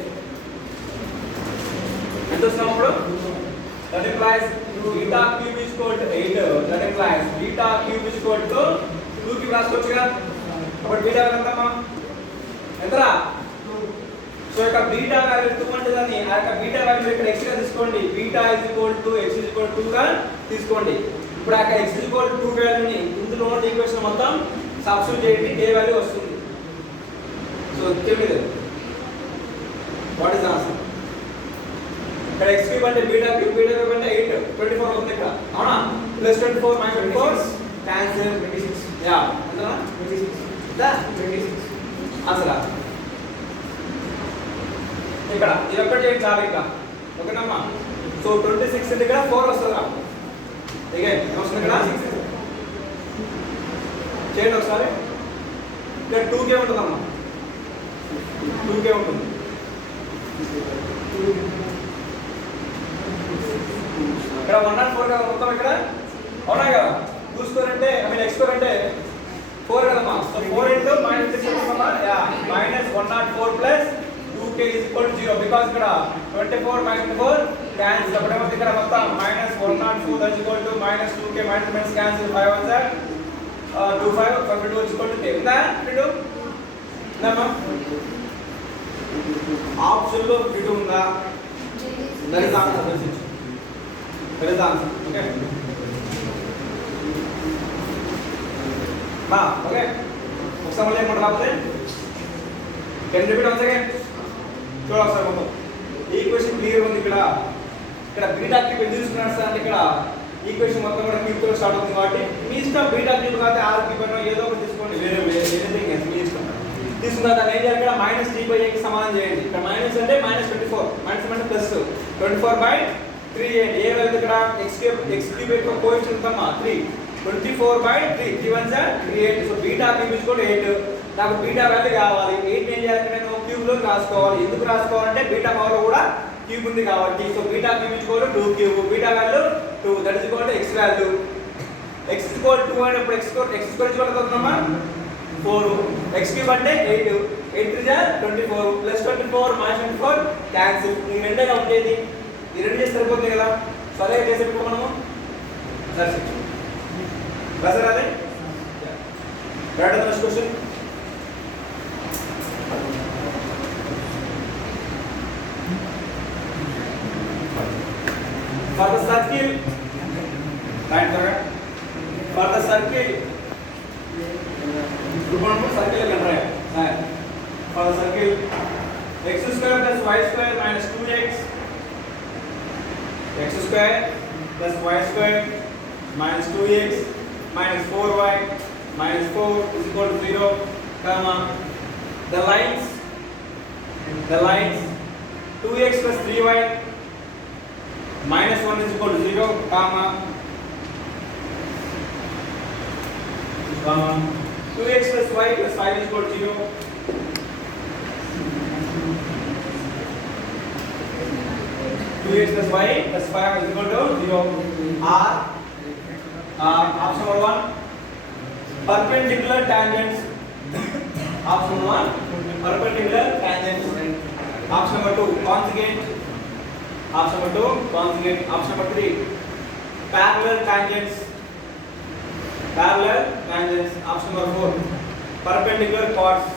ఎంత వస్తాం అప్పుడు that implies beta cube is equal to 8 that implies beta cube is equal to 2 కి రాసుకోవచ్చు కదా అప్పుడు బీటా వాల్యూ ఎంతమ్మా ఎంతరా సో ఇక బీటా వాల్యూ 2 అంటే దాన్ని ఆ యొక్క బీటా వాల్యూ ఇక్కడ x గా తీసుకోండి beta is equal to x is equal to 2 గా తీసుకోండి ఇప్పుడు ఆ x ఇస్ ఈక్వల్ టు 2 వాల్యూని ఇందులో ఉన్న ఈక్వేషన్ మొత్తం సబ్స్టిట్యూట్ చేయండి a వాల్యూ వస్తుంది సో తెలియదు వాట్ ఇస్ ఆన్సర్ ఇక్కడ x క్యూబ్ అంటే బీటా క్యూబ్ అంటే 8 24 అవుతుంది ఇక్కడ అవునా ప్లస్ 24 మైనస్ 24 క్యాన్సిల్ 26 యా ఎంతనా 26 దా 26 ఆన్సర్ ఇక్కడ ఇది ఒక్కటి చేయండి చాలు ఇంకా ఓకేనమ్మా సో 26 అంటే ఇక్కడ 4 వస్తుందా ఓకే వస్తుంది ఇక్కడ చేయండి ఒకసారి ఇక్కడ 2 కే ఉంటుందమ్మా 2 కే ఉంటుంది ఇక్కడ 104 కదా మొత్తం ఇక్కడ అవునా కదా 2 స్క్వేర్ అంటే ఐ మీన్ x స్క్వేర్ అంటే 4 కదమ్మా సో 4 into -6 కదమ్మా యా -104 plus 2k is equal to 0 because ఇక్కడ 24 -4 cancel అప్పుడు ఏమవుతుంది ఇక్కడ మొత్తం -104 that is equal to -2k minus cancel 5 1 25 22 is equal to 10 ఉందా 22 ఉందమ్మా ఆప్షన్ లో 22 ఉందా that is answer that is answer okay మా ఓకే ఒకసారి మళ్ళీ ఏమంటారు కాకపోతే కెన్ రిపీట్ వన్స్ అగైన్ చూడండి ఒకసారి మొత్తం ఈక్వేషన్ క్లియర్ ఉంది ఇక్కడ ఇక్కడ బీటా క్యూబ్ ఎందుకు తీసుకున్నాడు సార్ అంటే ఇక్కడ ఈక్వేషన్ మొత్తం కూడా క్యూబ్ తో స్టార్ట్ అవుతుంది కాబట్టి మీ ఇష్టం బీటా క్యూబ్ కాదు ఆర్ క్యూబ్ అనో ఏదో ఒకటి తీసుకోండి వేరే ఎనీథింగ్ మీ ఇష్టం తీసుకున్న దాన్ని ఏం చేయాలి ఇక్కడ -d/a కి సమానం చేయండి ఇక్కడ మైనస్ అంటే -24 మైనస్ అంటే ప్లస్ 24/3 చేయండి ఏ వాల్యూ ఇక్కడ x క్యూబ్ యొక్క కోఎఫిషియంట్ ఉందమ్మా 3 24/3 3 1 3 8 సో బీటా క్యూబ్ ఇస్ కూడా 8 నాకు బీటా వాల్యూ కావాలి 8 ఏం చేయాలి నేను క్యూబ్ లో రాసుకోవాలి ఎందుకు రాసుకోవాలంటే బీటా పవర్ కూడా క్యూబ్ ఉంది కాబట్టి సో బీటా క్యూబ్ ఇస్ కూడా 2 cube beta value 2 that is equal to x value x is equal to 2 అంటే x స్క్వేర్ చూడగలుగుతామా 4 x క్యూబ్ అంటే 8 8 3 24 ప్లస్ 24 మైనస్ 24 క్యాన్సిల్ ఈ రెండేగా ఉండేది ఈ రెండు చేస్తే సరిపోతుంది కదా సరే చేసేప్పుడు మనము సరే రాసారా అదే right the next question for the circle right for the circle group circle kan raha hai for the circle x square plus y square minus 2x x square plus y square minus 2x minus 4y minus 4 is equal to 0 comma the lines 2x plus 3y minus 1 is equal to 0 comma 2x plus y plus 5 is equal to 0 2x plus y plus 5 is equal to 0 are option number 1 perpendicular tangents option 1 perpendicular tangents option number 2 conjugate option number 2 conjugate option number 3 parallel tangents, option number 4, perpendicular chords,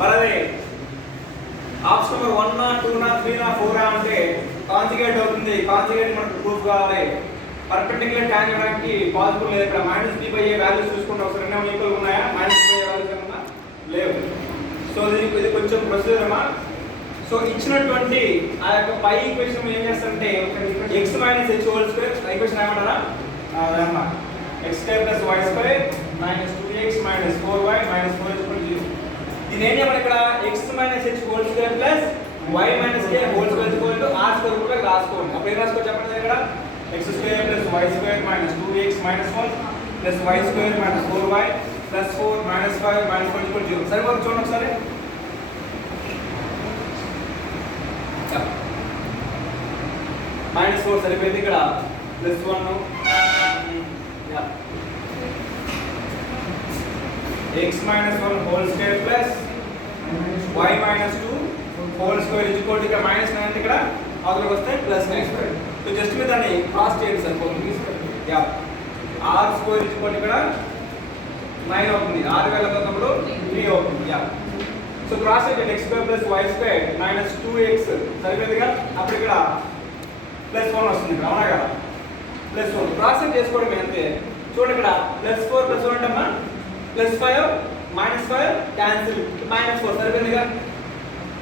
మరి option number 1 నా 2 నా 3 నా 4 అంటే కాంజుగేట్ అవుతుంది. కాంజుగేట్ మనకు ప్రూఫ్ కావాలి. Perpendicular tan చేయడానికి పాసిబుల్ లేదు. ఇక్కడ -b/a వాల్యూస్ చూసుకుంటే ఒకసారి రెండేమో ఈక్వల్ ఉన్నాయా? -b/a వాల్యూస్ ఏమన్నా లేవు. సో ఇది కొంచెం ప్రొసీజర్ అమ్మా. సో ఇచ్చినటువంటి ఆ యొక్క పై ఈక్వేషన్ ఏం చేస్తారంటే x - h హోల్ స్క్వేర్ ఈక్వేషన్ ఏమంటారా? అదమ్మా x² + y² - 2x - 4y - 4h = 0. దీని ఏం చేయాలి? ఇక్కడ x - h హోల్ స్క్వేర్ + y - k హోల్ స్క్వేర్ = r² రూపంలో రాసుకోండి. అప్పుడు ఏం రాసుకోవచ్చు చెప్పండి? ఇక్కడ x² + y² - 2x - 1 + y² - 4y + 4 - 5 - 4 = 0. సరిపోతుంది చూడండి ఒకసారి. -4 సరిపోయింది. ఇక్కడ +1 x - 1 హోల్ స్క్వేర్ + y - 2 హోల్ స్క్వేర్ = ఇక్కడ -9 ఇక్కడ అవతలకి వస్తే +9². సో జస్ట్ మీద దాన్ని క్రాస్ చేయండి సరిపోతుంది. యా r² ఇక్కడ 9 అవుతుంది. 6 వెళ్ళకపోతే 3 అవుతుంది. యా సో క్రాస్ చేయండి. x² + y² - 2x సరిపోయిందిగా. అప్పుడు ఇక్కడ +1 వస్తుంది. ఇక్కడ అవునా కదా? +1 క్రాస్ చేసుకోవడం అంతే. చూడండి ఇక్కడ +4 +1 అంటమ్మా +5 -5 క్యాన్సిల్ -4 సరిపోయిందిగా.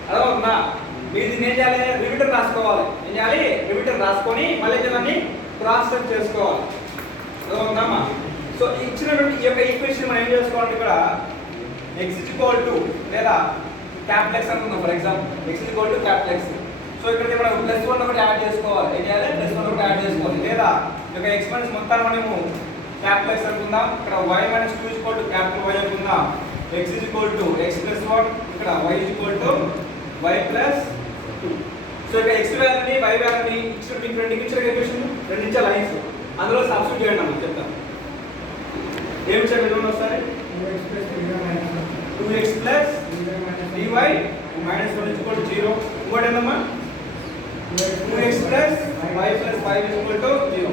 అర్థమవుతుందా? మీరు దీన్ని ఏం చేయాలి? రివిటర్ రాసుకోవాలి. ఏం చేయాలి? రివిటర్ రాసుకొని మళ్ళీ దాన్ని క్రాస్ చెక్ చేసుకోవాలి. అర్థమవుతుందమ్మా? సో ఇచ్చినటువంటి ఈ యొక్క ఈక్వేషన్ మనం ఏం చేసుకోవాలంటే ఇక్కడ x లేదా క్యాపిటల్ X అనుకుందాం. For example x capital X. So ఇక్కడ మనం +1 ఒకటి యాడ్ చేసుకోవాలి. ఏం చేయాలి? +1 ఒకటి యాడ్ చేసుకోవాలి. లేదా ఇక ఎక్స్పెన్స్ మొత్తాన్ని మనము క్యాపిటల్ X అనుకుందాం. ఇక్కడ y - 2 క్యాపిటల్ Y అనుకుందాం. x x + 1 ఇక్కడ y y + 2. సో ఇక్కడ x వాల్యూని y వాల్యూని ఇచ్చిన రెండు ఈక్వేషన్ రెండు ఇచ్చే లైన్స్ అందులో సబ్స్టిట్యూట్ చేయండి అమ్మా. చెప్తాను ఏమి చేయాలి చూడండి ఒకసారి. 2x + dy - 1 = 0. ఇంకోటి ఏందమ్మా? 2x + y + 5 = 0.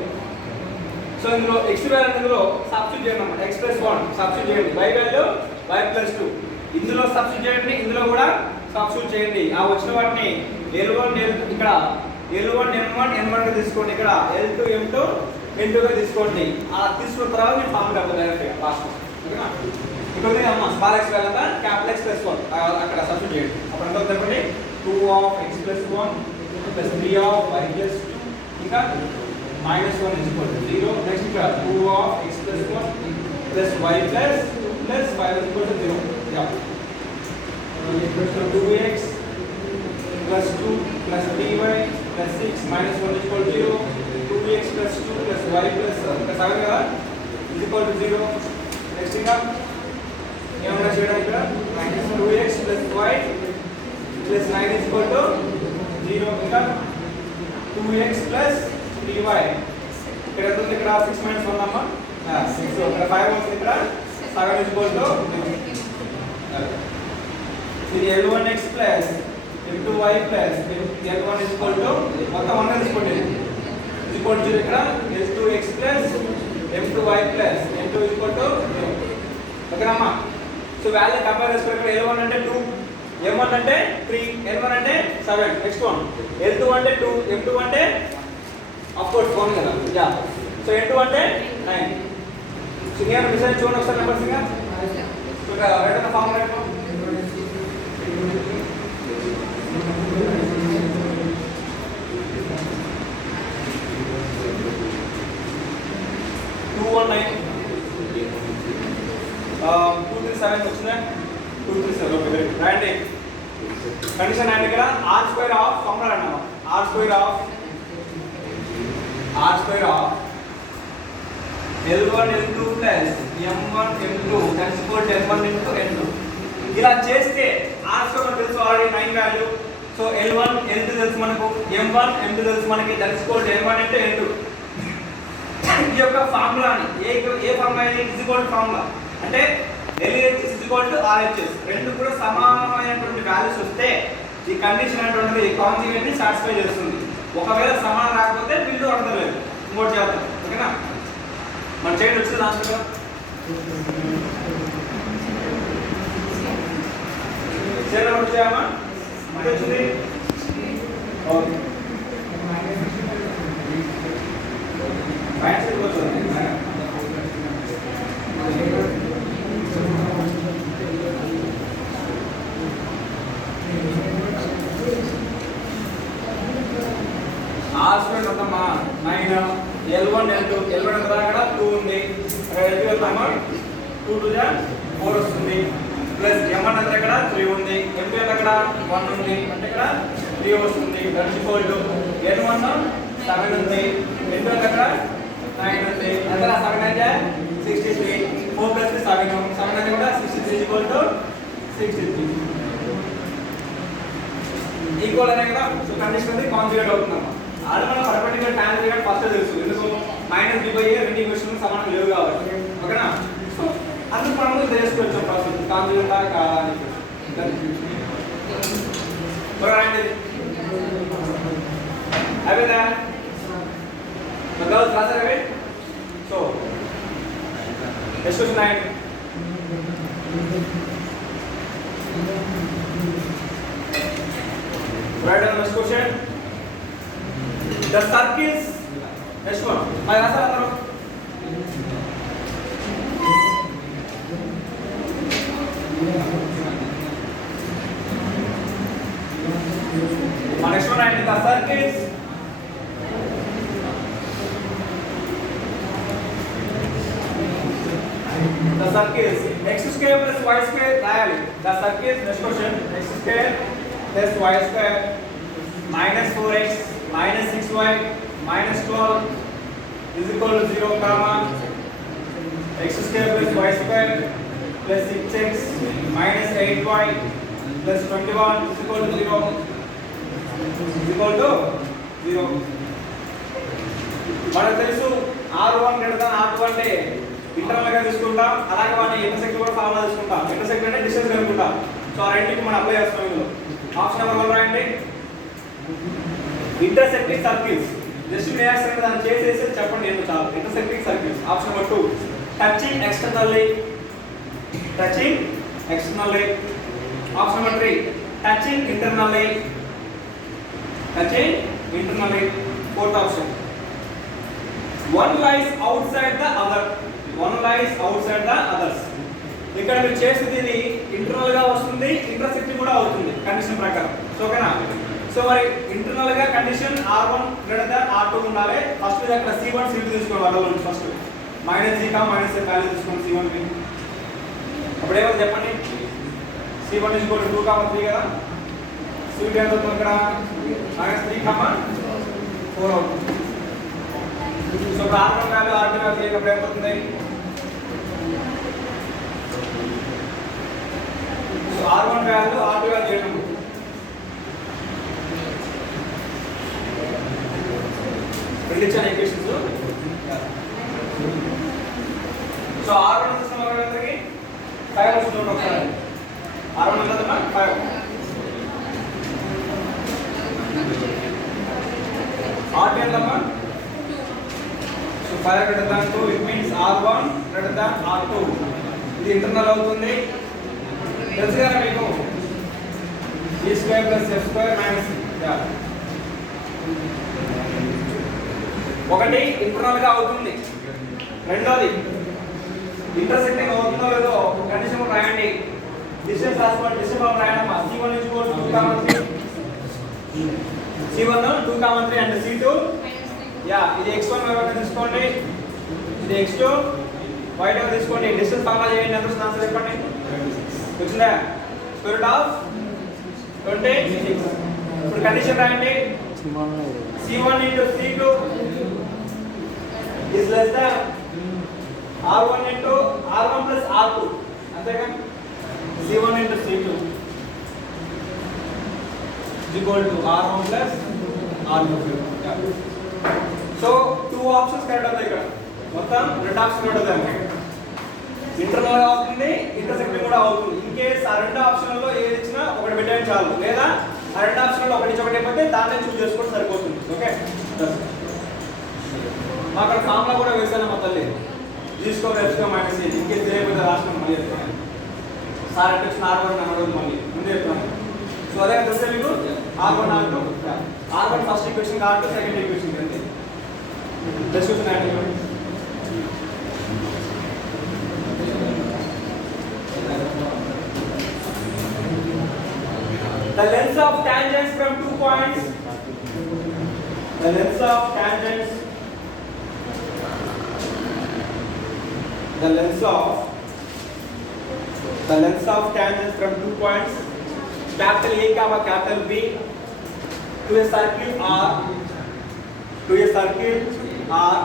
సో ఇందులో x వాల్యూ ఇందులో సబ్స్టిట్యూట్ చేయండి అన్నమాట. x + 1 సబ్స్టిట్యూట్ చేయండి. y వాల్యూ y + 2 ఇందులో సబ్స్టిట్యూట్ చేయండి. ఇందులో కూడా సబ్స్టిట్యూట్ చేయండి. ఆ వచ్చిన వాటిని L1 ఇక్కడ L1 M1 N1 గా తీసుకోండి. ఇక్కడ L2 M2 N2 గా తీసుకోండి. ఆ తీసుకున్న తర్వాత నేను ఫార్ములా డైరెక్ట్ లాస్ట్ ఓకేనా? ఇక్కడ అమ్మ స్మాల్ x వాల్యూ అంతా క్యాపిటల్ X + 1 అక్కడ సబ్స్టిట్యూట్ చేయండి. అప్పుడు ఎంత అవుతుంది? 2x + 1 + 3y + 2 ఇంకా -1 = 0. నెక్స్ట్ ఇక్కడ 2x + 1 + y + 5 = 0. యా 2x + 2 + 3y + 6 - 1 = 0. 2x + 2 + y + 7 కదా = 0. నెక్స్ట్ ఇంకా ఏమన్నా చేయడం ఇక్కడ -2x + y + 9 = 0. ఇంకా 2x + 3y ఇక్కడ ఎంత ఉంది? ఇక్కడ 6 - 1 అమ్మా 6. ఇక్కడ 5 వస్తుంది. ఇక్కడ 7 = 0. ఇది L1x + M2y + L1 మొత్తం 1 తీసుకోండి. = 0. ఇక్కడ L2x + M2y + N2 = 0. ఓకేనమ్మా? సో వాల్యూ కంపేర్ చేసుకుంటే ఇక్కడ L1 అంటే 2, M1 అంటే 3, N1 అంటే 7. నెక్స్ట్ వన్ L2 అంటే 2, M2 అంటే ఆఫ్ కోర్స్ 1 కదా. యా సో N2 అంటే 9. సో నేను మిషన్ చూడండి ఒకసారి నెంబర్స్ ఇంకా. సో ఇక్కడ రైట్ అన్న ఫార్ములా ఏంటో 219 237 వచ్చిందా? 237 ఓకే వెరీ గుడ్. రాయండి కండిషన్ అంటే ఇక్కడ r² ఆఫ్ ఫార్ములా అన్నమాట. r² of L1 L2 + M1 M2 = N1 × N2. ఇలా చేస్తే r² మనకు తెలుసు ఆల్రెడీ 9 వాల్యూ. సో L1 L2 తెలుసు మనకు, M1 M2 తెలుసు మనకి, = N1 × N2. ఈ యొక్క ఫార్ములాని ఏ ఫార్ములా ఇది ఫార్ములా అంటే LHS = RHS రెండు కూడా సమానమైనటువంటి వాల్యూస్ వస్తే ఈ కండిషన్ అనేటువంటిది కాంజుగేట్ ని సాటిస్ఫై చేస్తుంది. ఒకవేళ సమానం రాకపోతే బిల్లు అడగలేదు, ఇంకోటి చేద్దాం. ఓకేనా? మన చేయండి వచ్చింది లాస్ట్గా చేయమా అంటే వచ్చింది. ఓకే ఆల్స్పెండ్ ఉందమ్మా 9 L1 L2 L1 ఎంత అక్కడ 2 ఉంది, అక్కడ L2 వెళ్తామా 2 2 జా 4 వస్తుంది, ప్లస్ M1 అంటే ఇక్కడ 3 ఉంది, M2 అక్కడ 1 ఉంది అంటే ఇక్కడ 3 వస్తుంది. దట్ ఈక్వల్ టు N1 7 ఉంది, N2 అక్కడ 9 ఉంది, అంటే 7 అంటే 63, 4 ప్లస్ 7 అంటే కూడా 63 ఈక్వల్ టు 63 ఈక్వల్ అనే కదా. సో కండిషన్ అనేది కాన్జుగేట్ అవుతుందమ్మా. అది మనం పర్పెండిక్యులర్ tan రేట్ ఫస్ట్ తెలుసు, ఎందుకు -b/a రెండు ఈక్వేషన్లు సమానం లేవు కాబట్టి. ఓకేనా? సో అందుకు మనం తెలుసుకోవచ్చు ప్రాసెస్ కాన్జుగేట్ కాదా అని. ఓకేనండి, అయిపోయిందా? గర్ల్స్ రాసారా? So next question 9. Write down this question. The circles. Next one. My answer. Next one. Write the circles. The circles. X square plus y square. Dial. The circles. Next question. X square plus y square minus 4x minus 6y minus 12 is equal to 0, comma x square plus y square plus 6x minus 8y plus 21 is equal to 0 మనకు తెలుసు R1 greater than R2 అంటే ఇంటర్నల్ గా తీసుకుంటాం, అలాగే వాటి ఇంటర్సెక్ట్ కూడా ఫార్ములా తీసుకుంటాం. ఇంటర్సెక్ట్ అంటే డిస్టెన్స్ కనుక్కుంటాం. సో ఆ రెండింటికి మనం అప్లై చేస్తాం. ఇందులో ఆప్షన్ నెంబర్ 1 రాయండి. Intersecting circles. జస్ట్ మీరు చేస్తారంటే దాన్ని చేసేసి చెప్పండి ఏంటో చాలు. Intersecting circles. Option number 2 touching externally. Option number 3 touching internally. Fourth option one lies outside the other. ఇక్కడ మీరు చేసేది ఇది ఇంటర్నల్ గా వస్తుంది, ఇంటర్సెక్టింగ్ కూడా అవుతుంది కండిషన్ ప్రకారం. సో ఓకేనా? సో మరి ఇంటర్నల్ గా condition R1 greater than R2 ఉండాలి. ఫస్ట్ ఇది అక్కడ C1 C2 తీసుకోవాలి. అడగండి ఫస్ట్ -g, -a వాల్యూ తీసుకోండి C1 కి. అప్పుడు ఏమో చెప్పండి. C1 2, 3 కదా. C2 ఎంత అవుతుంది ఇక్కడ? -3, 4 అవుతుంది. So R1 value R2 value అప్పుడు ఎంత అవుతుంది? So R1 value R2 value చేయడం. రెండు ఇచ్చాను ఈక్వేషన్స్. సో R1 ఎంత మనకి 5 వస్తుంది ఒకసారి. R1 ఎంత 5. R2 ఎంత? సో 5 greater than 2, it means R1 greater than R2. ఇది ఇంటర్నల్ అవుతుంది. తెలుసు కదా మీకు b square plus f square minus ఒకటి ఇంటర్నల్ గా అవుతుంది, రెండోది ఇంటర్సెక్టింగ్ అవుతుందో లేదో కండిషన్ రాయండి. డిస్టెన్స్ రాసుకోండి. డిస్టెన్స్ ఫార్మ్ రాయడమా. C1 2, 3 అండ్ C2 ఇది x1 y1 తీసుకోండి, ఇది x2 y2 తీసుకోండి. డిస్టెన్స్ ఫార్ములా చేయండి. ఎంత వస్తుంది ఆన్సర్ చెప్పండి. వచ్చిందా? Square root of 26. ఇప్పుడు కండిషన్ రాయండి. C1 into C2 is less than R1 into R1 plus R2. అంతేగా? C1 into C2 is equal to R1 plus R2. So 2 options correct అవుతాయి ఇక్కడ. మొత్తం 2 ఆప్షన్స్ అవుతాయి. ఇంటర్నల్ గా అవుతుంది, ఇంటర్సెక్టింగ్ కూడా అవుతుంది. ఇన్ కేస్ ఆ రెండు ఆప్షన్లలో ఏది ఇచ్చినా ఒకటి పెట్టేయండి చాలు, లేదా ఆ రెండు ఆప్షన్లో ఒకటి నుంచి ఒకటి అయిపోతే దాన్నే చూస్ చేసుకుంటే సరిపోతుంది. ఓకే, అక్కడ ఫార్ములా కూడా వేసాను మా తల్లి. తీసుకో ఎక్స్ట్రా మైనస్ ఇంకేం చేయకపోతే రాష్ట్రం మళ్ళీ చెప్తాను సార్ అంటే R1 అనడం మళ్ళీ ముందే చెప్తాను. సో అదే తెలిస్తే మీకు R1 R2 first equation R2 second equation అంతే. జస్ట్ క్వశ్చన్ యాడ్ చేయండి. The lengths of tangents from 2 points. The lengths of tangents. The lengths of tangents from 2 points. Capital A, capital B. To a circle R. To a circle R.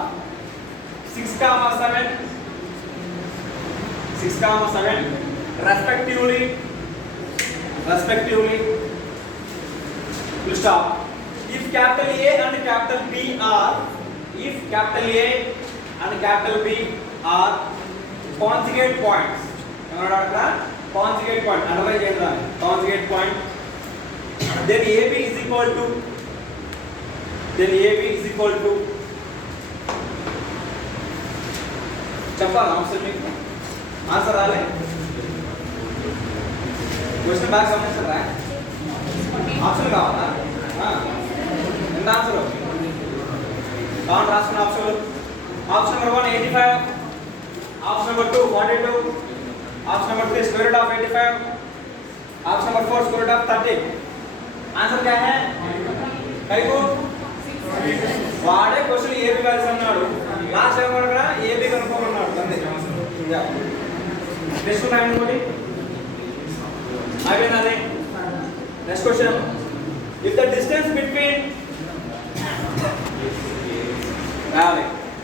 6, 7. 6, 7. Respectively. Full stop. If capital A and capital B are, if capital A and capital B are conjugate points, conjugate point, otherwise conjugate point, then AB is equal to చెప్పాలి answer మీకు answer రాలే question బాగా గమనిస్తారా option కావాలా ఎంత answer కావాలి రాసుకున్న option number 1 85, option number 2 42, option number 3 square root of 85, option number 4 square root of 30. Answer क्या है कई को వాడే క్వశ్చన్ ఏబి కలిసి అన్నాడు లాస్ట్ టైం కూడా ఏబి కనుక్కోమన్నాడు అంతే నెక్స్ట్ టైం ఇంకోటి అయిపోయింది అదే next question if the distance between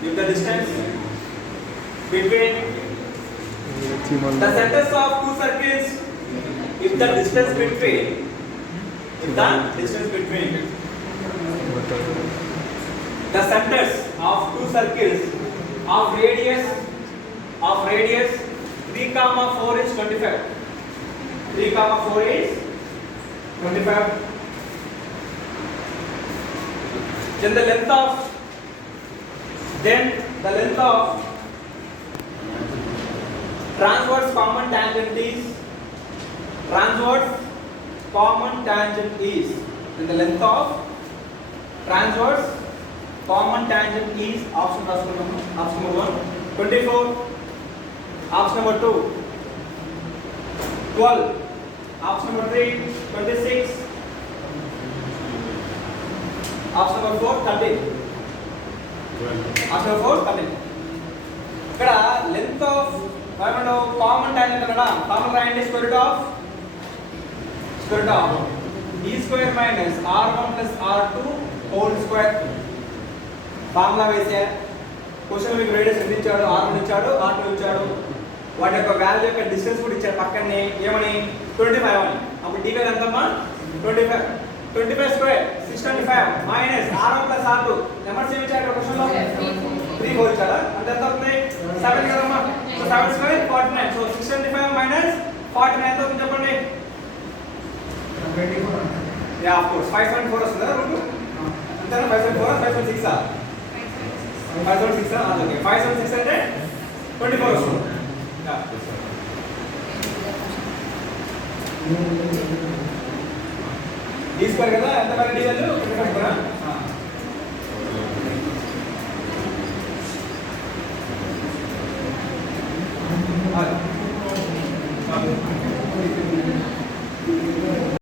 if the distance between the centers of two circles, if the distance between the centers of two circles of radius 3, 4 is 25. 3, 4 is 25. Then the length of transverse common tangent is then the length of transverse common tangent is option number 1 24, option number 2 12, option number 3 26, option number 4 30. option 4 30. ఇక్కడ length of common tangent అన్నడా common రాయండి square root of d square minus r1 plus r2 whole square formula వేసా. Question మీకు radius ఎంత ఇచ్చాడు r1 ఇచ్చాడు r2 ఇచ్చాడు వాటి యొక్క వాల్యూ యొక్క డిస్టెన్స్ కూడా ఇచ్చాడు పక్కనే ఏమని 25 అని. అప్పుడు d వాల్యూ ఎంతమ్మా 25 స్క్వేర్ 625 minus r1 plus r2 numbers ఏమి ఇచ్చాడు క్వశ్చన్ లో 3 హోల్ ఇచ్చాడా అంటే ఎంత అవుతుంది 7 కదమ్మా. సో 7 స్క్వేర్ 49. సో 625 మైనస్ 49 ఎంత అవుతుంది చెప్పండి. యా ఆఫ్ కోర్స్ 574 వస్తుంది కదా రూట్ అంతేనా 574 576 576 ఓకే 576 అంటే 24 వస్తుంది. యా d స్క్వేర్ కదా ఎంత వాల్యూ d వాల్యూ 25 కదా. ఆ